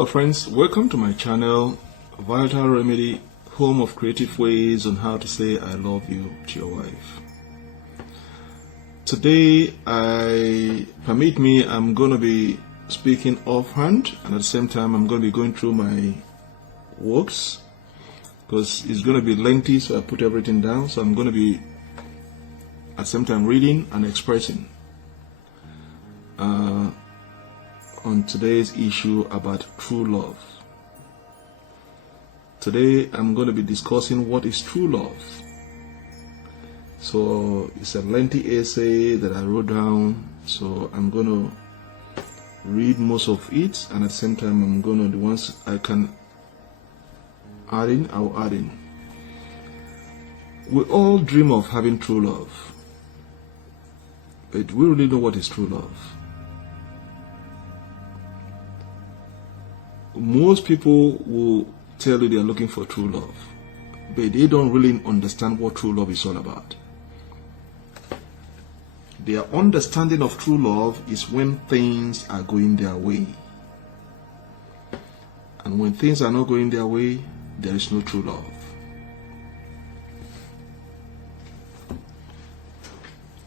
Hello friends, welcome to my channel, VitalRemedy, home of creative ways on how to say I love you to your wife. Today, I'm going to be speaking offhand, and at the same time I'm going to be going through my works because it's going to be lengthy, so I put everything down. So I'm going to be at the same time reading and expressing on today's issue about true love. Today I'm going to be discussing what is true love. So it's a lengthy essay that I wrote down, so I'm going to read most of it, and at the same time I'm going to, the ones I can add in, I'll add in. We all dream of having true love, but we really know what is true love. Most people will tell you they are looking for true love, but they don't really understand what true love is all about. Their understanding of true love is when things are going their way. And when things are not going their way, there is no true love.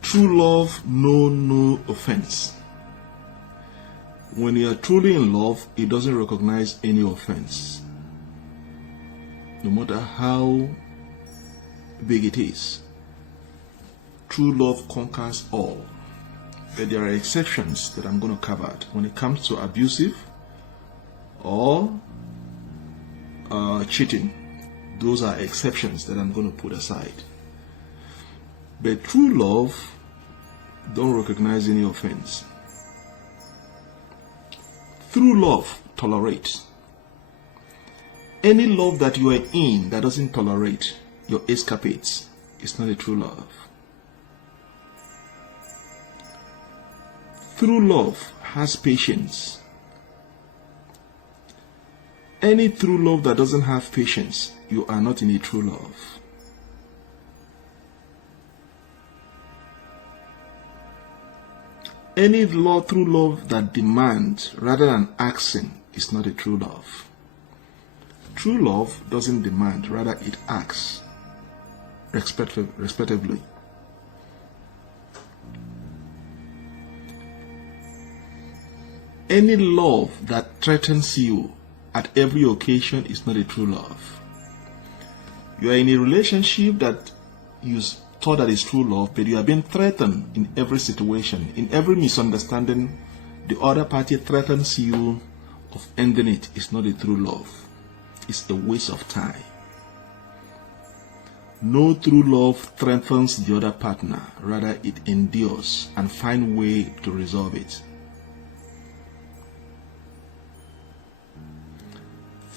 True love knows no offense. When you are truly in love, it doesn't recognize any offense, no matter how big it is. True love conquers all. But there are exceptions that I'm going to cover when it comes to abusive or cheating. Those are exceptions that I'm going to put aside. But true love don't recognize any offense. True love tolerates. Any love that you are in that doesn't tolerate your escapades is not a true love. True love has patience. Any true love that doesn't have patience, you are not in a true love. Any true love that demands rather than asking is not a true love. True love doesn't demand, rather it asks respectively. Any love that threatens you at every occasion is not a true love. You are in a relationship that you thought that is true love, but you are being threatened in every situation. In every misunderstanding, the other party threatens you of ending it. It's not a true love. It's a waste of time. No true love threatens the other partner. Rather, it endures and finds a way to resolve it.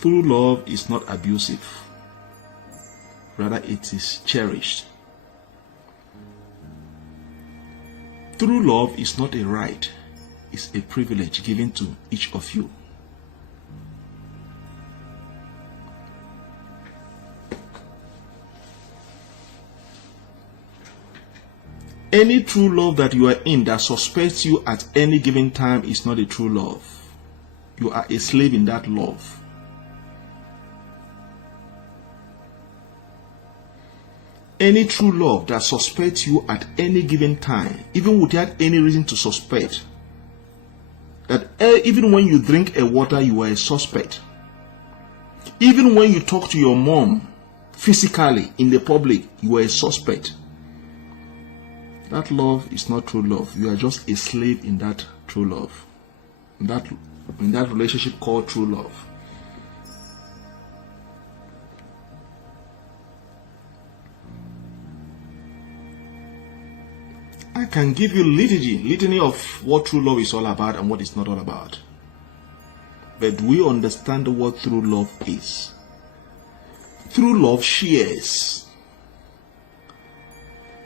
True love is not abusive. Rather, it is cherished. True love is not a right, it's a privilege given to each of you. Any true love that you are in that suspects you at any given time is not a true love. You are a slave in that love. Any true love that suspects you at any given time, even without any reason to suspect, that even when you drink a water, you are a suspect. Even when you talk to your mom physically in the public, you are a suspect. That love is not true love. You are just a slave in that true love. In that relationship called true love. I can give you litany of what true love is all about and what it's not all about. But we understand what true love is. True love shares.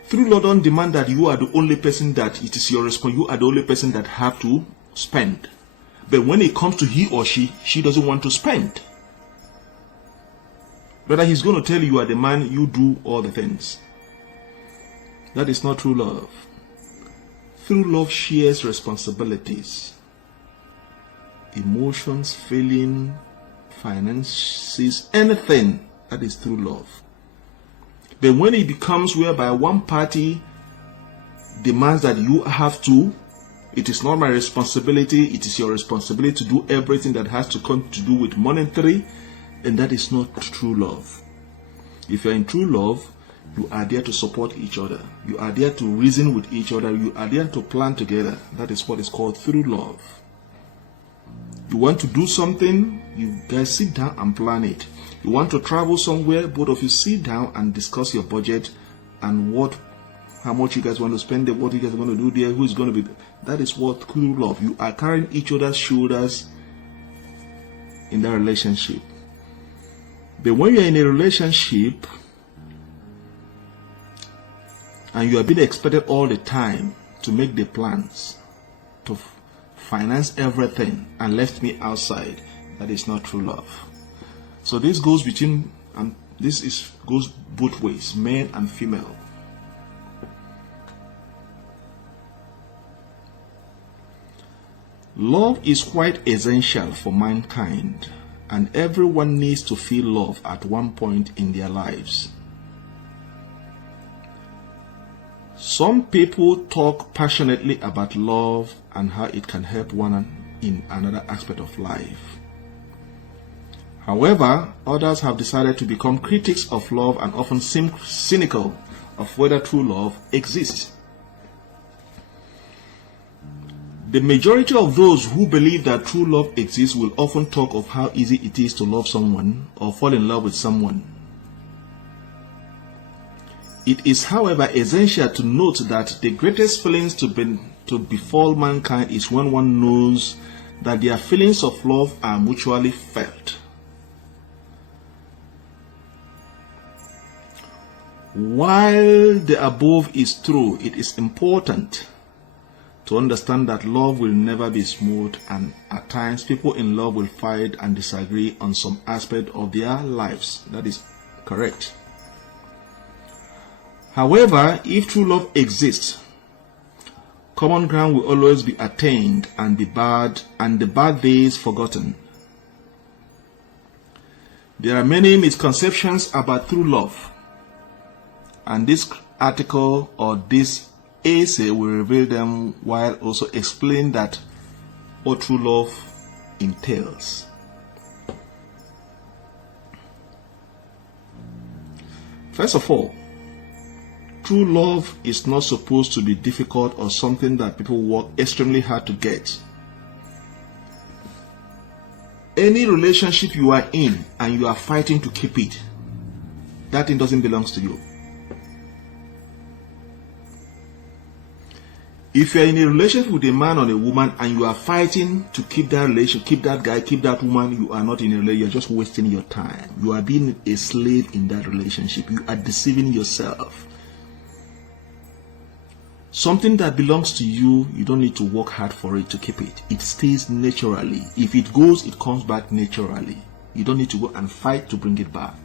True love don't demand that you are the only person that it is your responsibility. You are the only person that have to spend. But when it comes to he or she doesn't want to spend. Rather, he's going to tell you are the man, you do all the things. That is not true love. True love shares responsibilities. emotions, feeling, finances, anything, that is true love. But when it becomes whereby one party demands that you have to, it is not my responsibility, it is your responsibility to do everything that has to come to do with monetary, and that is not true love. If you're in true love, you are there to support each other. You are there to reason with each other. You are there to plan together. That is what is called true love. You want to do something, you guys sit down and plan it. You want to travel somewhere, both of you sit down and discuss your budget and how much you guys want to spend there, what you guys are going to do there, who is going to be there. That is what true love. You are carrying each other's shoulders in that relationship. But when you're in a relationship and you are being expected all the time to make the plans, to finance everything, and left me outside, that is not true love. So this goes goes both ways, male and female. Love is quite essential for mankind, and everyone needs to feel love at one point in their lives. Some people talk passionately about love and how it can help one in another aspect of life. However, others have decided to become critics of love and often seem cynical of whether true love exists. The majority of those who believe that true love exists will often talk of how easy it is to love someone or fall in love with someone. It is, however, essential to note that the greatest feelings to befall mankind is when one knows that their feelings of love are mutually felt. While the above is true, it is important to understand that love will never be smooth, and at times people in love will fight and disagree on some aspect of their lives. That is correct. However, if true love exists, common ground will always be attained and the bad days forgotten. There are many misconceptions about true love, and this article or this essay will reveal them while also explain that what true love entails. First of all, true love is not supposed to be difficult or something that people work extremely hard to get. Any relationship you are in and you are fighting to keep it, that thing doesn't belong to you. If you are in a relationship with a man or a woman and you are fighting to keep that relationship, keep that guy, keep that woman, you are not in a relationship, you are just wasting your time. You are being a slave in that relationship. You are deceiving yourself. Something that belongs to you, you don't need to work hard for it to keep it. It stays naturally. If it goes, it comes back naturally. You don't need to go and fight to bring it back.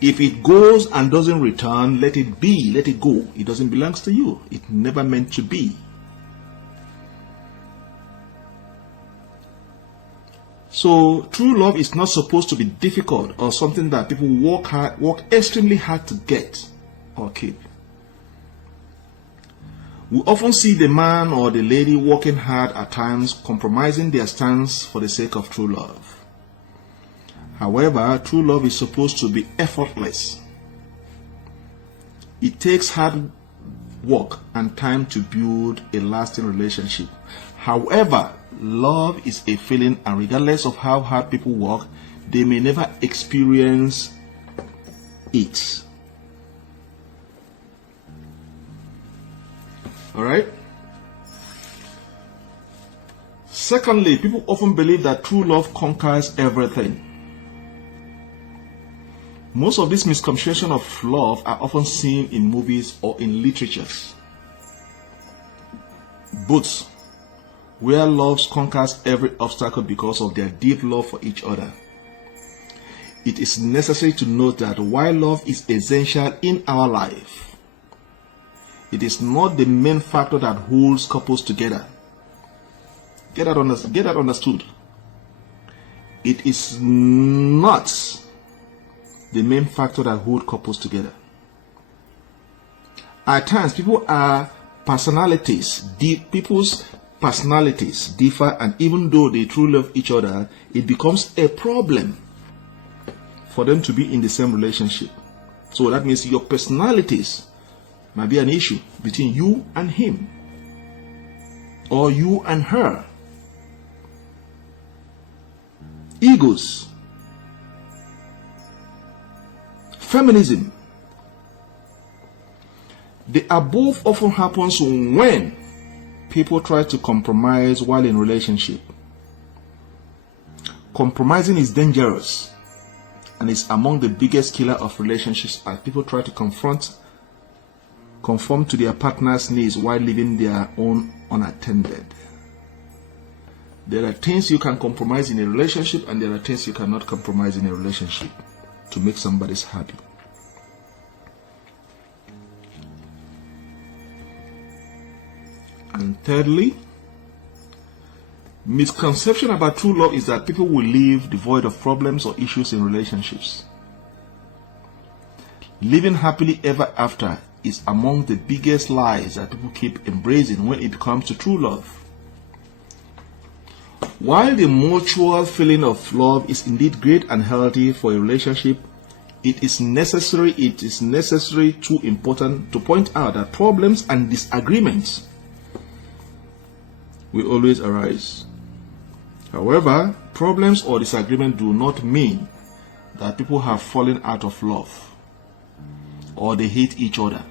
If it goes and doesn't return, let it be, let it go. It doesn't belong to you. It never meant to be. So true love is not supposed to be difficult or something that people work extremely hard to get or keep. We often see the man or the lady working hard at times, compromising their stance for the sake of true love. However, true love is supposed to be effortless. It takes hard work and time to build a lasting relationship. However, love is a feeling, and regardless of how hard people work, they may never experience it. Alright? Secondly, people often believe that true love conquers everything. Most of these misconceptions of love are often seen in movies or in literatures. Both, where love conquers every obstacle because of their deep love for each other. It is necessary to note that while love is essential in our life, it is not the main factor that holds couples together. Get that understood. It is not the main factor that holds couples together. At times, people's personalities differ, and even though they truly love each other, it becomes a problem for them to be in the same relationship. So that means your personalities might be an issue between you and him, or you and her. Egos, feminism. The above often happens when people try to compromise while in relationship. Compromising is dangerous and is among the biggest killer of relationships, as people try to conform to their partner's needs while leaving their own unattended. There are things you can compromise in a relationship, and there are things you cannot compromise in a relationship to make somebody happy. And thirdly, misconception about true love is that people will live devoid of problems or issues in relationships. Living happily ever after is among the biggest lies that people keep embracing when it comes to true love. While the mutual feeling of love is indeed great and healthy for a relationship, it is necessary too important to point out that problems and disagreements will always arise. However, problems or disagreement do not mean that people have fallen out of love or they hate each other.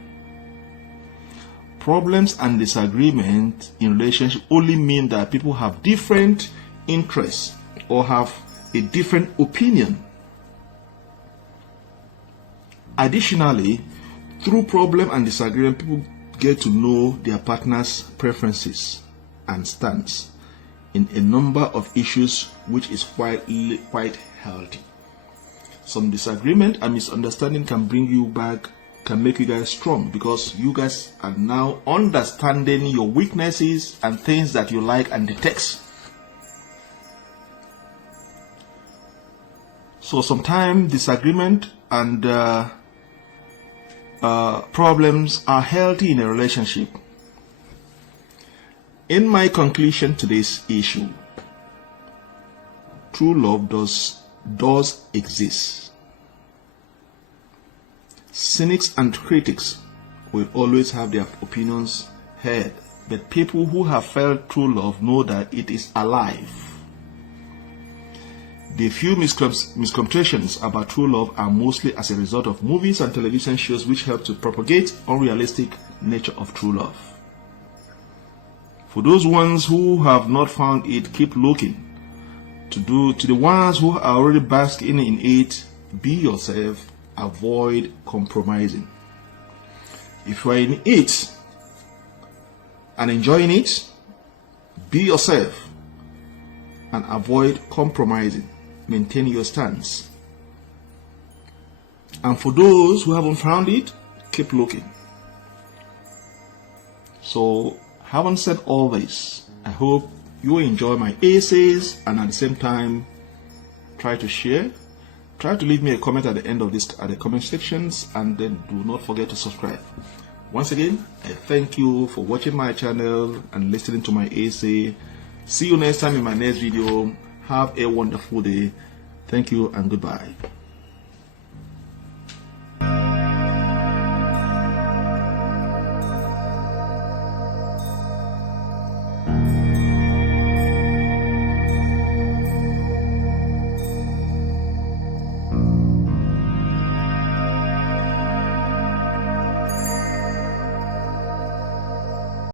Problems and disagreement in relationship only mean that people have different interests or have a different opinion. Additionally, through problem and disagreement, people get to know their partner's preferences and stance in a number of issues, which is quite healthy. Some disagreement and misunderstanding can bring you back, can make you guys strong, because you guys are now understanding your weaknesses and things that you like and detest. So sometimes disagreement and problems are healthy in a relationship. In my conclusion to this issue, true love does exist. Cynics and critics will always have their opinions heard, but people who have felt true love know that it is alive. The few misconceptions about true love are mostly as a result of movies and television shows, which help to propagate unrealistic nature of true love. For those ones who have not found it, keep looking. To the ones who are already basking in it, be yourself, avoid compromising. If you are in it and enjoying it, be yourself and avoid compromising. Maintain your stance. And for those who haven't found it, keep looking. So, having said all this, I hope you enjoy my essays, and at the same time try to share. Try to leave me a comment at the end of this, at the comment sections, and then do not forget to subscribe. Once again, I thank you for watching my channel and listening to my essay. See you next time in my next video. Have a wonderful day. Thank you and goodbye.